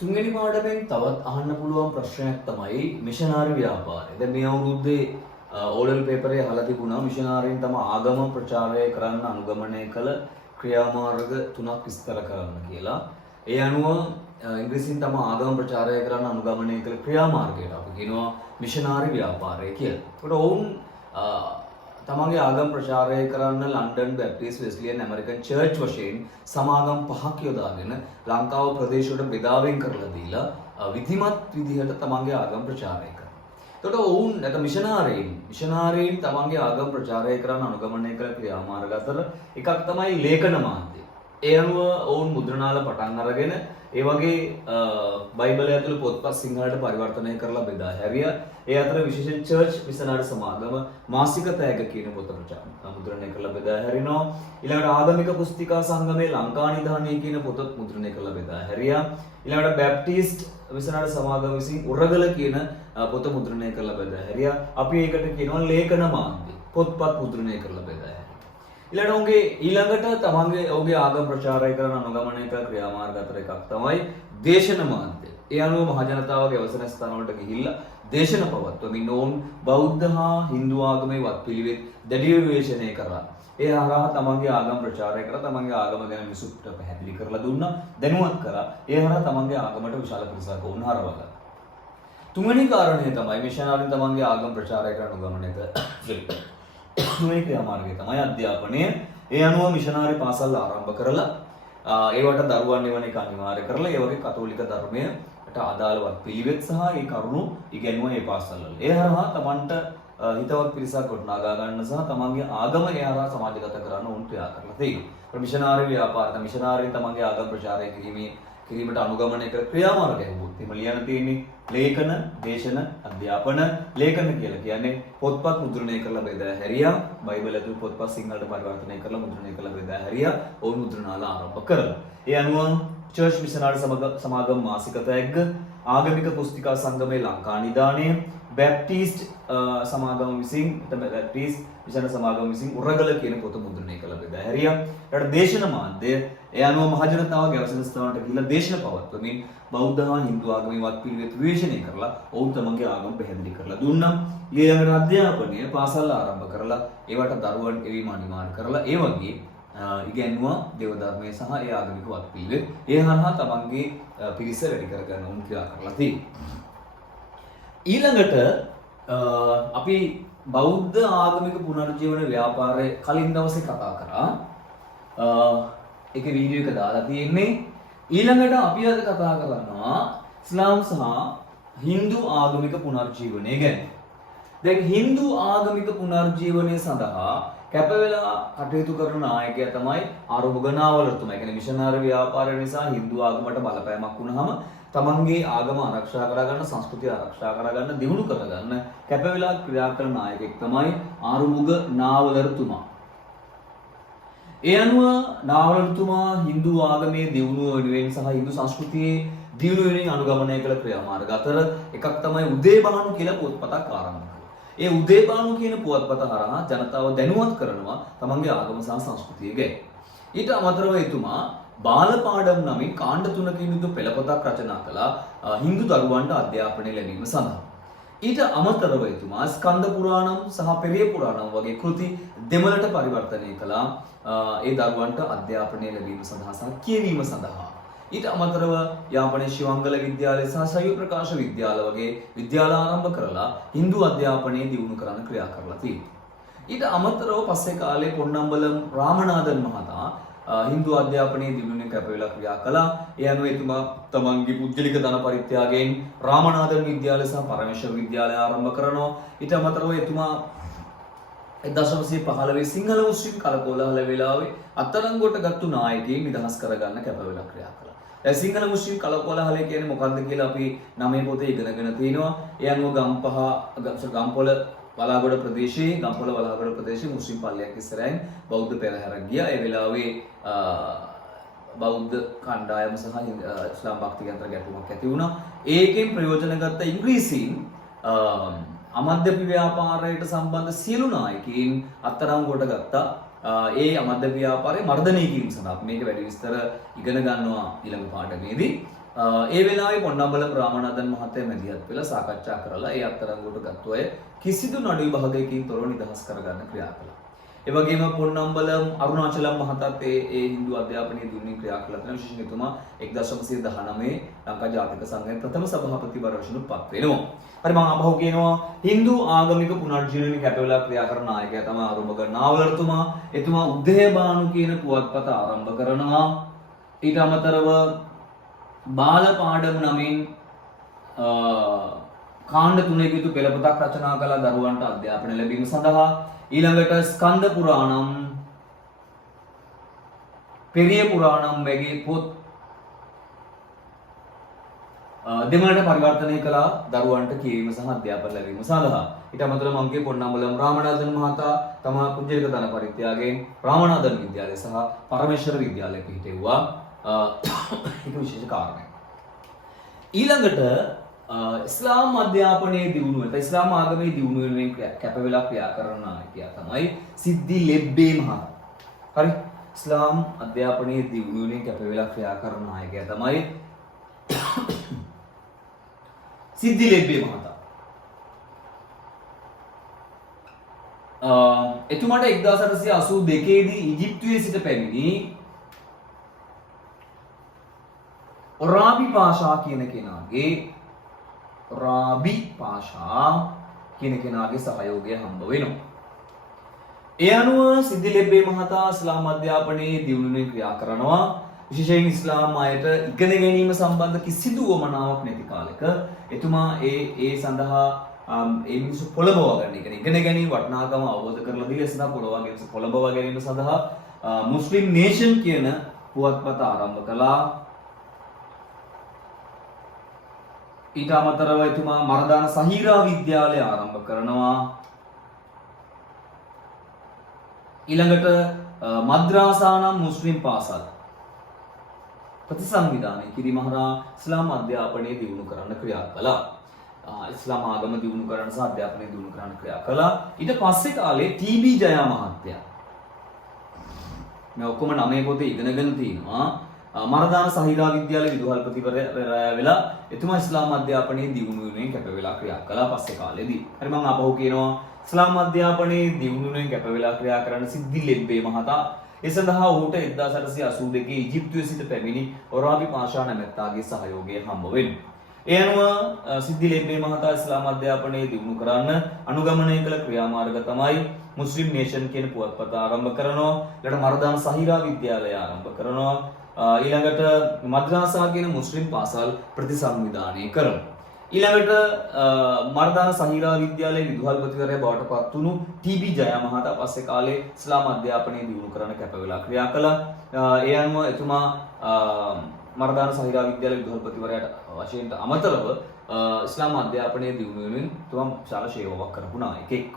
තුන්වෙනි පාඩමෙන් තවත් අහන්න පුළුවන් ප්‍රශ්නයක් තමයි මිෂනාරි ව්‍යාපාරය. දැන් මේ අවුරුද්දේ ඕලෙවල් පේපරේ අහලා තිබුණා මිෂනාරීන් තම ආගම ප්‍රචාරය කරන්න අනුගමනය කළ ක්‍රියාමාර්ග තුනක් විස්තර කරන්න කියලා. ඒ අනුව ඉංග්‍රීසියෙන් තම ආගම ප්‍රචාරය කරන්න අනුගමනය කළ ක්‍රියාමාර්ගයට අපි කියනවා මිෂනාරි ව්‍යාපාරය කියලා. ඒකට ඔවුන් තමන්ගේ ආගම ප්‍රචාරය කරන්න London Baptist Wesleyan American church වශයෙන් සමාගම් පහක් යොදාගෙන ලංකාව ප්‍රදේශවලට බෙදාවෙන් කරලා දීලා විධිමත් විදිහට තමන්ගේ ආගම ප්‍රචාරය කරනවා. එතකොට ඔවුන් නැත්නම් මිෂනාරීන් තමන්ගේ ආගම ප්‍රචාරය කරන්න අනුගමනය කළ ක්‍රියාමාර්ග අතර එකක් තමයි ලේඛන මාධ්‍ය. ඒ අනුව ඔවුන් මුද්‍රණාල පටන් අරගෙන ඒ වගේ බයිබලය ඇතුළු පොත්පත් සිංහලට පරිවර්තනය කරලා බෙදා හැරියා. ඒ අතර විශේෂයෙන් චර්ච් මිෂනාරි සමාගම මාසික තෑග කියන පොත මුද්‍රණය කරලා බෙදා හැරිනවා. ඊළඟට ආගමික පුස්තිකා සංගමයේ ලංකා නිධානය කියන පොත මුද්‍රණය කරලා බෙදා හැරියා. ඊළඟට බැප්ටිස්ට් මිෂනාරි සමාගම විසින් උරගල කියන පොත මුද්‍රණය කරලා බෙදා හැරියා. අපි ඒකට කියනවා ලේඛන මාධ්‍ය. පොත්පත් මුද්‍රණය කරලා බෙදා හැරියා. ඊළඟට තමන්ගේ ඔහුගේ ආගම ප්‍රචාරය කරන අනුගමනය කළ ක්‍රියාමාර්ග අතර එකක් තමයි දේශන මාධ්‍ය. ඒ අනුව මහජනතාවගේ අවසන ස්ථානවලට ගිහිල්ලා දේශන පවත්වමින් ඔවුන් බෞද්ධ හා හින්දු ආගමේ වත්පිළිවෙත් දැඩිව විවේචනය කරා. ඒ හරහා තමන්ගේ ආගම ප්‍රචාරය කරලා තමන්ගේ ආගම ගැන මිනිසුන්ට පැහැදිලි කරලා දුන්නා, දැනුවත් කරා. ඒ හරහා තමන්ගේ ආගමට විශාල පිරිසක් වුණ හරවලා. තුන්වෙනි කාරණය තමයි මිෂනාරීන් තමන්ගේ ආගම ප්‍රචාරය කරන අනුගමනය කළ තුන්වෙනි ක්‍රියාමාර්ගය තමයි අධ්‍යාපනය. ඒ අනුව මිෂනාරි පාසල් ආරම්භ කරලා ඒවට දරුවන් එවන එක අනිවාර්ය කරලා ඒ වගේ කතෝලික ධර්මයට අදාළවත් පිළිවෙත් සහ ඒ කරුණු ඉගෙනුවා ඒ පාසල්වල. ඒ හරහා තමන්ට හිතවත් පිරිසක් ගොඩනගා ගන්න සහ තමන්ගේ ආගම ඒ හරහා සමාජගත කරන්න උන් ක්‍රියා කරලා තියෙනවා. මිෂනාරි ව්‍යාපාර මිෂනාරීන් තමන්ගේ ආගම ප්‍රචාරය කිරීමට අනුගමනය කළ ක්‍රියාමාර්ගය වුත් එම ලියන තියෙන්නේ ලේඛන, දේශන, අධ්‍යාපන. ලේඛන කියලා කියන්නේ පොත්පත් මුද්‍රණය කරලා බෙදා හැරියා. බයිබල් ඇතුළු පොත්පත් සිංහලට පරිවර්තනය කරලා මුද්‍රණය කරලා බෙදා හැරියා. ඔවුන් මුද්‍රණාල ආරම්භ කරලා. ඒ අනුව චර්ච් මිෂනාරි සමාගම මාසික තෑග්ග, ආගමික පුස්තිකා සංගමයේ ලංකා නිධානය, බැප්ටිස්ට් සමාගම විසින් බැප්ටිස්ට් මිෂන සමාගම විසින් උරගල කියන පොත මුද්‍රණය කරලා බෙදා හැරියා. ඊට දේශන මාධ්‍ය ඒ අනුව මහජනතාවගේ අවසන ස්ථානවලට ගිහිල්ලා දේශන පවත්වමින් බෞද්ධ හා හින්දු ආගමේ වත්පිළිවෙත් විවේචනය කරලා ඔවුන් තමන්ගේ ආගම පැහැදිලි කරලා දුන්නා. ඊළඟට අධ්‍යාපනය පාසල් ආරම්භ කරලා ඒවට දරුවන් එවීම අනිවාර්ය කරලා ඒ වගේ ඉගෙනුවා දේව ධර්මයේ සහ ඒ ආගමික වත්පිළිවෙත්. ඒ හරහා තමන්ගේ පිරිස වැඩි කරගන්න උන් ක්‍රියා කරලා තියෙනවා. ඊළඟට අපි බෞද්ධ ආගමික පුනර්ජීවන ව්‍යාපාරය කලින් දවසේ කතා කරා. ඒකේ වීඩියෝ එක දාලා තියෙන්නේ. ඊළඟට අපි අද කතා කරනවා ඉස්ලාම් සහ හින්දු ආගමික පුනර්ජීවනය ගැන. දැන් හින්දු ආගමික පුනර්ජීවනය සඳහා කැප වෙලා කටයුතු කරන නායකයා තමයි ආරෝග නාවලතුමා. ඒ කියන්නේ මිෂනාරි ව්‍යාපාරය නිසා හින්දු ආගමට බලපෑමක් වුණාම තමන්ගේ ආගම ආරක්ෂා කරගන්න, සංස්කෘතිය ආරක්ෂා කරගන්න, දියුණු කරගන්න කැප වෙලා ක්‍රියා කරන නායකයෙක් තමයි ආරුමුග නාවලතුමා. ඒ අනුව නාවලතුමා හින්දු ආගමේ දියුණුව වෙනුවෙන් සහ හින්දු සංස්කෘතියේ දියුණුව වෙනුවෙන් අනුගමනය කළ ක්‍රියාමාර්ග අතර එකක් තමයි උදේබානු කියලා පොත්පතක් ආරම්භ කළා. ඒ උදේබානු කියන පුවත්පත හරහා ජනතාව දැනුවත් කරනවා තමන්ගේ ආගම සහ සංස්කෘතිය ගැන. ඊට අමතරව එතුමා බාලපාඩම් නමින් කාණ්ඩ 3කින් යුතු පෙළපතක් රචනා කළා හින්දු දරුවන්ට අධ්‍යාපනය ලැබීම සඳහා. ඊට අමතරව එතුමා ස්කන්ධ පුරාණම් සහ පෙරිය පුරාණම් වගේ කෘති දෙමළට පරිවර්තනය කළා ඒ දරුවන්ට අධ්‍යාපනය ලැබීම සඳහා සහ කියවීම සඳහා. ඊට අමතරව යාපනයේ ශිවංගල විද්‍යාලය සහ ශෛව ප්‍රකාශ විද්‍යාල වගේ විද්‍යාල ආරම්භ කරලා හින්දු අධ්‍යාපනය දියුණු කරන්න ක්‍රියා කරලා තියෙනවා. ඊට අමතරව පස්සේ කාලේ පොන්නම්බලම් රාමනාදන් මහතා හින්දු අධ්‍යාපනයේ දියුණුවෙන් කැප වෙලා ක්‍රියා කළා. ඒ අනුව එතුමා තමන්ගේ පුද්ගලික ධන පරිත්‍යාගයෙන් රාමනාදන් විද්‍යාලය සහ පරමේශ්වර විද්‍යාලය ආරම්භ කරනවා. ඊට අමතරව එතුමා 1915 සිංහල මුස්ලිම් කලකෝලහල වෙලාවේ අත්අඩංගුවට ගත්තු නායකයෙක් නිදහස් කරගන්න කැප වෙලා ක්‍රියා කළා. සිංහල මුස්ලිම් කලකෝලහල කියන්නේ මොකක්ද කියලා අපි 9 පොතේ ඉගෙනගෙන තිනවා. ඒ අනුව ගම්පොළ වලාගොඩ ප්‍රදේශයේ මුස්ලිම් පල්ලියක් ඉස්සරහින් බෞද්ධ පෙරහැරක් ගියා. ඒ වෙලාවේ බෞද්ධ කණ්ඩායම සහ ඉස්ලාම් භක්තික අතර ගැටුමක් ඇති වුණා. ඒකෙන් ප්‍රයෝජන ගත්ත ඉංග්‍රීසීන් අමද්දපි ව්‍යාපාරයට සම්බන්ධ සියලු නායකයින් අත්අඩංගුවට ගත්තා. ඒ අමද්ද ව්‍යාපාරය මර්ධනය කිරීම සඳහා මේක වැඩි විස්තර ඉගෙන ගන්නවා ඊළඟ පාඩමේදී. ඒ වෙලාවේ පොන්නම්බලම් රාමනාදන් මහත්තයා මැදිහත් වෙලා සාකච්ඡා කරලා ඒ අත්අඩංගුවට ගත්ත අය කිසිදු නඩු විභාගයකින් තොරව නිදහස් කරගන්න ක්‍රියා කළා. ඒ වගේම පොන්නම්බලම් අරුණාචලම් මහතාත් ඒ හින්දු අධ්‍යාපනයේ දුන්නේ ක්‍රියා කළා. තන විශේෂයෙන් එතුමා 1919 ලංකා ජාතික සංඝයේ ප්‍රථම සභාපතිවරු වශයෙන් පත් වෙනවා. හරි මම අභව කියනවා හින්දු ආගමික පුනර්ජීවනයේ කැපවෙලා ක්‍රියා කරන නායකයා තමයි අරුමග නාවලතුමා. එතුමා උදේබානු කියන පුවත්පත ආරම්භ කරනවා. ඊට අමතරව බාල පාඩම නමින් කාණ්ඩ 3ක යුතු පෙළපතක් රචනා කළ දරුවන්ට අධ්‍යාපනය ලැබීම සඳහා ඊළඟට ස්කන්ධ පුරාණම් පෙරිය පුරාණම් වගේ පොත් දෙමළට පරිවර්තනය කළා දරුවන්ට කියවීම සහ අධ්‍යාපන ලැබීම සඳහා. ඊට අමතරව මංගේ පොන්නම්බලම් රාමනාදන් මහතා තමා කුජලික ධන පරිත්‍යාගයෙන් රාමනාදන් විද්‍යාලය සහ පරමේශ්වර විද්‍යාලය පිහිටෙව්වා. ඒක විශේෂ කාරණයක්. ඊළඟට ඉස්ලාම් අධ්‍යාපනයේ දියුණුවට ඉස්ලාම් ආගමේ දියුණුව වෙනුවෙන් කැප වෙලා ක්‍රියා කරන නායකයා තමයි සිද්දි ලෙබ්බේ මහතා. හරි? ඉස්ලාම් අධ්‍යාපනයේ දියුණුව වෙනුවෙන් කැප වෙලා ක්‍රියා කරන නායකයා තමයි සිද්දි ලෙබ්බේ මහතා. එතුමාට 1882 දී ඊජිප්තුවේ සිට පැමිණි රාබි පාෂා කියන කෙනාගේ සහයෝගය හම්බ වෙනවා. ඒ අනුව සිද්දි ලෙබ්බේ මහතා ඉස්ලාම් අධ්‍යාපනයේ දියුණුවේ ක්‍රියා කරනවා. විශේෂයෙන් ඉස්ලාම් අයට ඉගෙන ගැනීම සම්බන්ධ කිසිදු උවමනාවක් නැති කාලෙක එතුමා ඒ සඳහා ඒ මිනිස්සු පොළඹවා ගන්න. ඉගෙන ගැනීම වටිනාකම අවබෝධ කරලා දීලා සඳහා පොළඹවා ගැනීම සඳහා මුස්ලිම් නේෂන් කියන පුවත්පත ආරම්භ කළා. ඊට අමතරව එතුමා මරදාන සහීරා විද්‍යාලය ආරම්භ කරනවා. ඊළඟට මද්‍රාසානම් මුස්ලිම් පාසල් ප්‍රතිසංවිධානය කිරීම හරහා ඉස්ලාම් අධ්‍යාපනය දියුණු කරන්න ක්‍රියා කළා. ඉස්ලාම් ආගම දියුණු කරන්න සහ අධ්‍යාපනය දියුණු කරන්න ක්‍රියා කළා. ඊට පස්සේ කාලේ ටී.බී. ජයා මහත්තයා මේ ඔක්කොම 9 පොතේ ඉගෙනගෙන තිනවා. මරදාන සහීරා විද්‍යාලයේ විදුහල්පතිවරයා වෙලා එතුමා ඉස්ලාම් අධ්‍යාපනයේ දියුණුව වෙනුවෙන් කැප වෙලා ක්‍රියා කළා පස්සේ කාලෙදී. හරි මම අපහු කියනවා ඉස්ලාම් අධ්‍යාපනයේ දියුණුව වෙනුවෙන් කැප වෙලා ක්‍රියා කරන සිද්දි ලෙබ්බේ මහතා. ඒ සඳහා ඔහුට 1882 ඊජිප්තුවේ සිට පැමිණි ඔරාබි පාෂා නැමැත්තාගේ සහයෝගය හම්බ වෙනවා. ඒ අනුව සිද්දි ලෙබ්බේ මහතා ඉස්ලාම් අධ්‍යාපනයේ දියුණු කරන්න අනුගමනය කළ ක්‍රියාමාර්ග තමයි මුස්ලිම් නේෂන් කියන පුවත්පත ආරම්භ කරනවා. ඊළඟට මරදාන සහීරා විද්‍යාලය ආරම්භ කරනවා. ඊළඟට මද්‍රාසා කියන මුස්ලිම් පාසල් ප්‍රතිසංවිධානය කරනවා. ඊළඟට මර්දාන සහීරා විද්‍යාලයේ විදුහල්පතිවරයා බවට පත් වුණු ටී.බී. ජයා මහතා පස්සේ කාලේ ඉස්ලාම් අධ්‍යාපනය දියුණු කරන්න කැප වෙලා ක්‍රියා කළා. ඒ අනුව එතුමා මර්දාන සහීරා විද්‍යාලයේ විදුහල්පතිවරයාට වශයෙන් අමතරව ඉස්ලාම් අධ්‍යාපනය දියුණු වෙනුවෙන් එතුමා විශාල සේවාවක් කරපු නායකයෙක්.